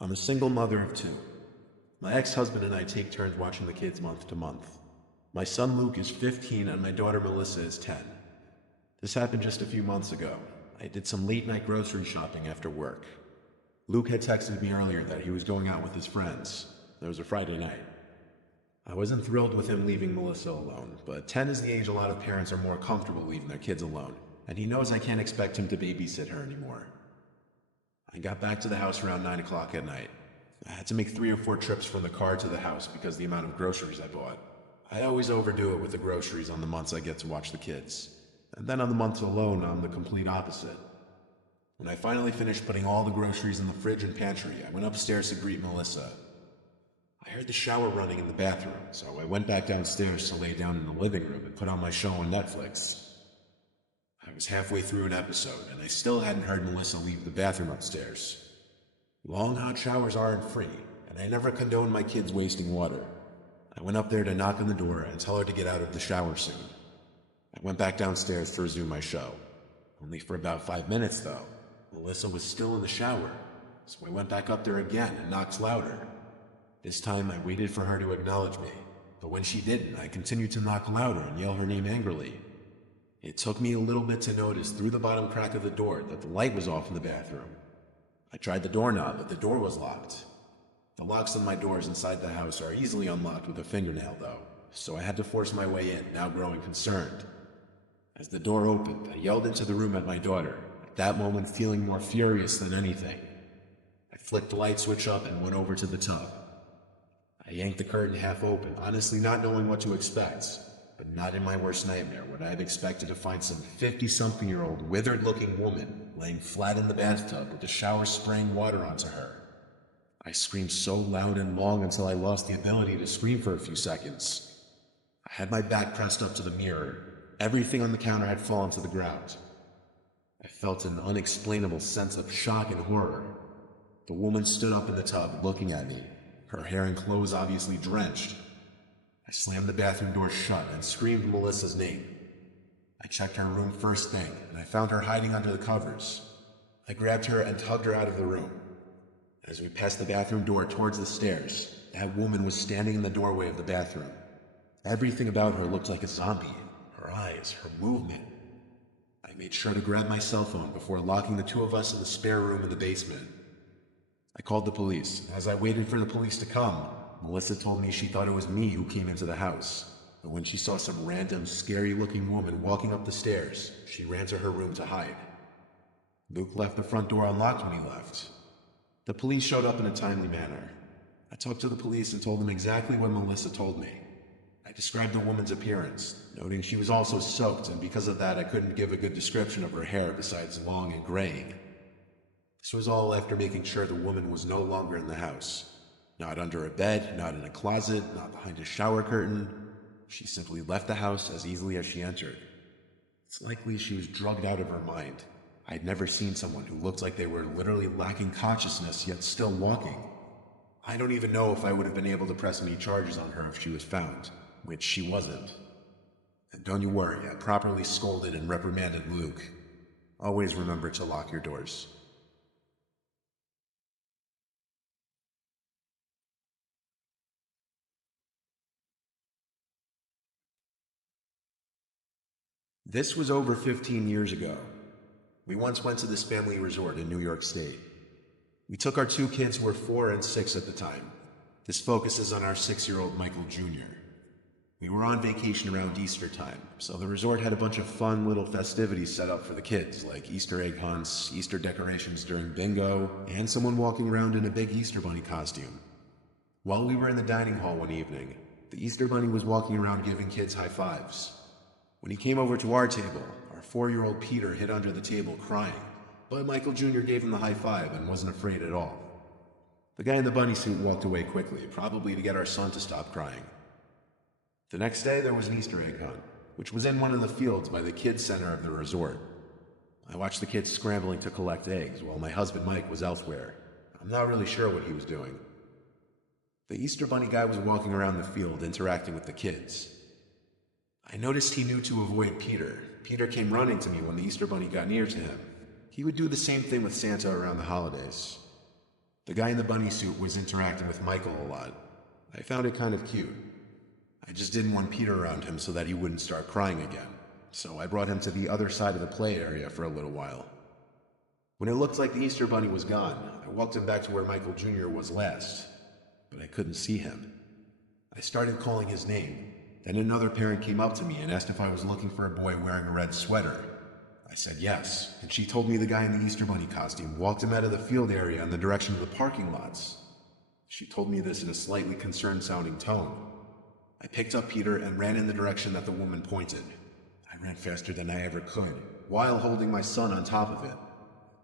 I'm a single mother of two. My ex-husband and I take turns watching the kids month to month. My son Luke is 15 and my daughter Melissa is 10. This happened just a few months ago. I did some late night grocery shopping after work. Luke had texted me earlier that he was going out with his friends. It was a Friday night. I wasn't thrilled with him leaving Melissa alone, but 10 is the age a lot of parents are more comfortable leaving their kids alone, and he knows I can't expect him to babysit her anymore. I got back to the house around 9 o'clock at night. I had to make 3 or 4 trips from the car to the house because of the amount of groceries I bought. I always overdo it with the groceries on the months I get to watch the kids. And then on the months alone, I'm the complete opposite. When I finally finished putting all the groceries in the fridge and pantry, I went upstairs to greet Melissa. I heard the shower running in the bathroom, so I went back downstairs to lay down in the living room and put on my show on Netflix. I was halfway through an episode, and I still hadn't heard Melissa leave the bathroom upstairs. Long hot showers aren't free, and I never condone my kids wasting water. I went up there to knock on the door and tell her to get out of the shower soon. I went back downstairs to resume my show. Only for about 5 minutes, though. Melissa was still in the shower, so I went back up there again and knocked louder. This time I waited for her to acknowledge me, but when she didn't, I continued to knock louder and yell her name angrily. It took me a little bit to notice through the bottom crack of the door that the light was off in the bathroom. I tried the doorknob, but the door was locked. The locks on my doors inside the house are easily unlocked with a fingernail, though, so I had to force my way in, now growing concerned. As the door opened, I yelled into the room at my daughter, at that moment feeling more furious than anything. I flicked the light switch up and went over to the tub. I yanked the curtain half open, honestly not knowing what to expect, but not in my worst nightmare would I have expected to find some 50-something-year-old withered-looking woman laying flat in the bathtub with the shower spraying water onto her. I screamed so loud and long until I lost the ability to scream for a few seconds. I had my back pressed up to the mirror. Everything on the counter had fallen to the ground. I felt an unexplainable sense of shock and horror. The woman stood up in the tub, looking at me, her hair and clothes obviously drenched. I slammed the bathroom door shut and screamed Melissa's name. I checked her room first thing, and I found her hiding under the covers. I grabbed her and tugged her out of the room. As we passed the bathroom door towards the stairs, that woman was standing in the doorway of the bathroom. Everything about her looked like a zombie. Her eyes, her movement. I made sure to grab my cell phone before locking the two of us in the spare room in the basement. I called the police. As I waited for the police to come, Melissa told me she thought it was me who came into the house. But when she saw some random, scary-looking woman walking up the stairs, she ran to her room to hide. Luke left the front door unlocked when he left. The police showed up in a timely manner. I talked to the police and told them exactly what Melissa told me. I described the woman's appearance, noting she was also soaked, and because of that I couldn't give a good description of her hair besides long and graying. This was all after making sure the woman was no longer in the house. Not under a bed, not in a closet, not behind a shower curtain. She simply left the house as easily as she entered. It's likely she was drugged out of her mind. I'd never seen someone who looked like they were literally lacking consciousness yet still walking. I don't even know if I would have been able to press any charges on her if she was found, which she wasn't. And don't you worry, I properly scolded and reprimanded Luke. Always remember to lock your doors. This was over 15 years ago. We once went to this family resort in New York State. We took our two kids who were 4 and 6 at the time. This focuses on our 6-year-old Michael Jr. We were on vacation around Easter time, so the resort had a bunch of fun little festivities set up for the kids, like Easter egg hunts, Easter decorations during bingo, and someone walking around in a big Easter bunny costume. While we were in the dining hall one evening, the Easter bunny was walking around giving kids high fives. When he came over to our table, our 4-year-old Peter hid under the table crying, but Michael Jr. gave him the high five and wasn't afraid at all. The guy in the bunny suit walked away quickly, probably to get our son to stop crying. The next day there was an Easter egg hunt, which was in one of the fields by the kids' center of the resort. I watched the kids scrambling to collect eggs while my husband Mike was elsewhere. I'm not really sure what he was doing. The Easter bunny guy was walking around the field interacting with the kids. I noticed he knew to avoid Peter. Peter came running to me when the Easter Bunny got near to him. He would do the same thing with Santa around the holidays. The guy in the bunny suit was interacting with Michael a lot. I found it kind of cute. I just didn't want Peter around him so that he wouldn't start crying again. So I brought him to the other side of the play area for a little while. When it looked like the Easter Bunny was gone, I walked him back to where Michael Jr. was last, but I couldn't see him. I started calling his name. Then another parent came up to me and asked if I was looking for a boy wearing a red sweater. I said yes, and she told me the guy in the Easter Bunny costume walked him out of the field area in the direction of the parking lots. She told me this in a slightly concerned-sounding tone. I picked up Peter and ran in the direction that the woman pointed. I ran faster than I ever could, while holding my son on top of it.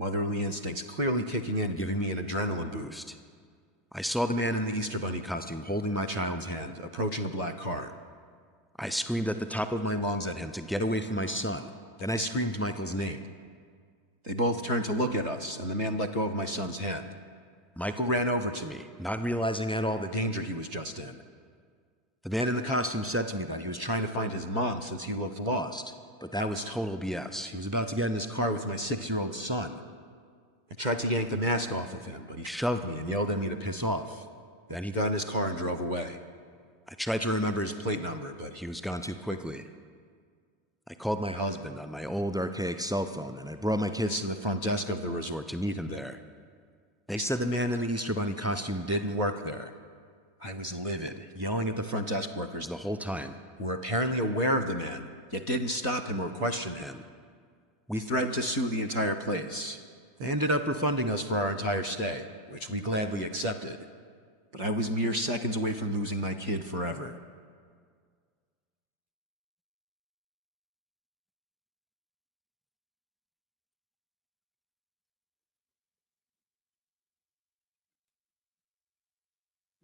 Motherly instincts clearly kicking in, giving me an adrenaline boost. I saw the man in the Easter Bunny costume holding my child's hand, approaching a black car. I screamed at the top of my lungs at him to get away from my son. Then I screamed Michael's name. They both turned to look at us, and the man let go of my son's hand. Michael ran over to me, not realizing at all the danger he was just in. The man in the costume said to me that he was trying to find his mom since he looked lost, but that was total BS. He was about to get in his car with my 6-year-old son. I tried to yank the mask off of him, but he shoved me and yelled at me to piss off. Then he got in his car and drove away. I tried to remember his plate number, but he was gone too quickly. I called my husband on my old archaic cell phone, and I brought my kids to the front desk of the resort to meet him there. They said the man in the Easter Bunny costume didn't work there. I was livid, yelling at the front desk workers the whole time, who were apparently aware of the man, yet didn't stop him or question him. We threatened to sue the entire place. They ended up refunding us for our entire stay, which we gladly accepted. But I was mere seconds away from losing my kid forever.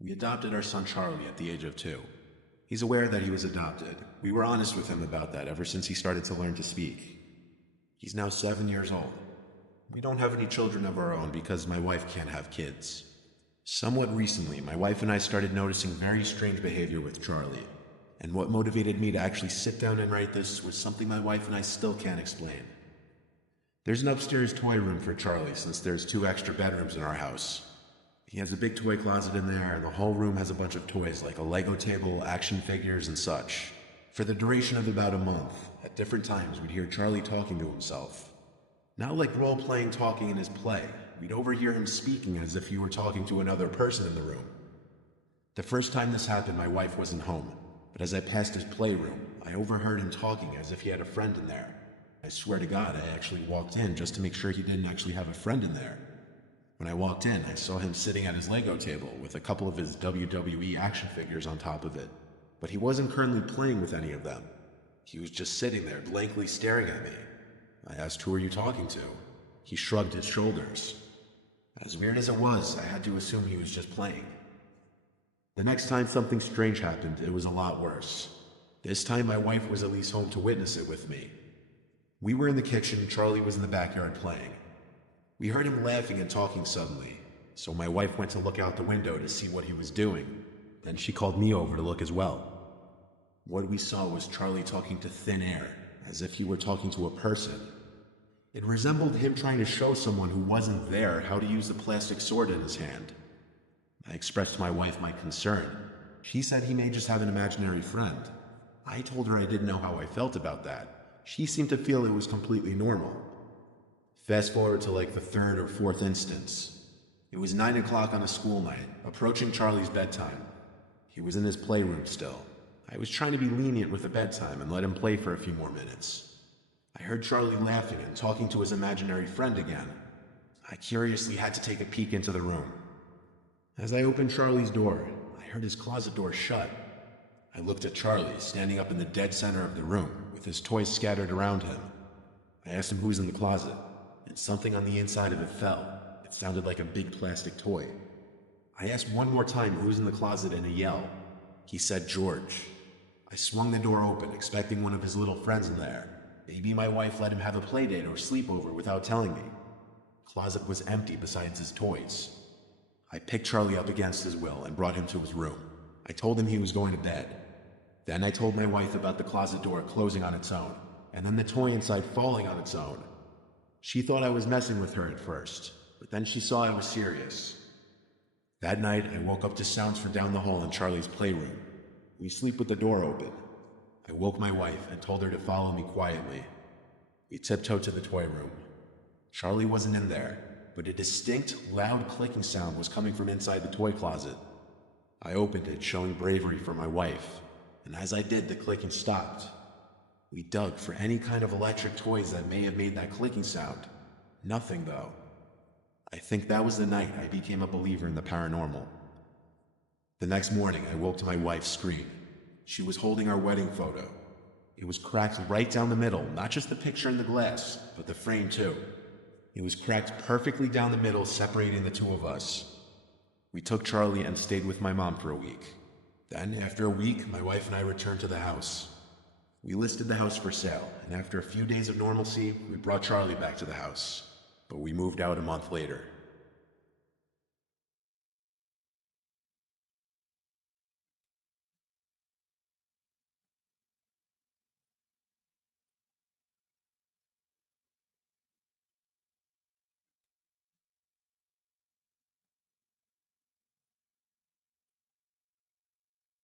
We adopted our son Charlie at the age of 2. He's aware that he was adopted. We were honest with him about that ever since he started to learn to speak. He's now 7 years old. We don't have any children of our own because my wife can't have kids. Somewhat recently, my wife and I started noticing very strange behavior with Charlie. And what motivated me to actually sit down and write this was something my wife and I still can't explain. There's an upstairs toy room for Charlie since there's 2 extra bedrooms in our house. He has a big toy closet in there, and the whole room has a bunch of toys like a Lego table, action figures, and such. For the duration of about a month, at different times we'd hear Charlie talking to himself. Not like role-playing talking in his play. We'd overhear him speaking as if he were talking to another person in the room. The first time this happened, my wife wasn't home, but as I passed his playroom, I overheard him talking as if he had a friend in there. I swear to God, I actually walked in just to make sure he didn't actually have a friend in there. When I walked in, I saw him sitting at his Lego table with a couple of his WWE action figures on top of it. But he wasn't currently playing with any of them. He was just sitting there, blankly staring at me. I asked, "Who are you talking to?" He shrugged his shoulders. As weird as it was, I had to assume he was just playing. The next time something strange happened, it was a lot worse. This time my wife was at least home to witness it with me. We were in the kitchen, Charlie was in the backyard playing. We heard him laughing and talking suddenly, so my wife went to look out the window to see what he was doing. Then she called me over to look as well. What we saw was Charlie talking to thin air, as if he were talking to a person. It resembled him trying to show someone who wasn't there how to use the plastic sword in his hand. I expressed to my wife my concern. She said he may just have an imaginary friend. I told her I didn't know how I felt about that. She seemed to feel it was completely normal. Fast forward to like the 3rd or 4th instance. It was 9 o'clock on a school night, approaching Charlie's bedtime. He was in his playroom still. I was trying to be lenient with the bedtime and let him play for a few more minutes. I heard Charlie laughing and talking to his imaginary friend again. I curiously had to take a peek into the room. As I opened Charlie's door, I heard his closet door shut. I looked at Charlie, standing up in the dead center of the room, with his toys scattered around him. I asked him who was in the closet, and something on the inside of it fell. It sounded like a big plastic toy. I asked one more time who's in the closet in a yell. He said George. I swung the door open, expecting one of his little friends in there. Maybe my wife let him have a play date or sleepover without telling me. The closet was empty besides his toys. I picked Charlie up against his will and brought him to his room. I told him he was going to bed. Then I told my wife about the closet door closing on its own, and then the toy inside falling on its own. She thought I was messing with her at first, but then she saw I was serious. That night, I woke up to sounds from down the hall in Charlie's playroom. We sleep with the door open. I woke my wife and told her to follow me quietly. We tiptoed to the toy room. Charlie wasn't in there, but a distinct, loud clicking sound was coming from inside the toy closet. I opened it, showing bravery for my wife, and as I did, the clicking stopped. We dug for any kind of electric toys that may have made that clicking sound. Nothing, though. I think that was the night I became a believer in the paranormal. The next morning, I woke to my wife's scream. She was holding our wedding photo. It was cracked right down the middle, not just the picture in the glass, but the frame too. It was cracked perfectly down the middle, separating the two of us. We took Charlie and stayed with my mom for a week. Then, after a week, my wife and I returned to the house. We listed the house for sale, and after a few days of normalcy, we brought Charlie back to the house. But we moved out a month later.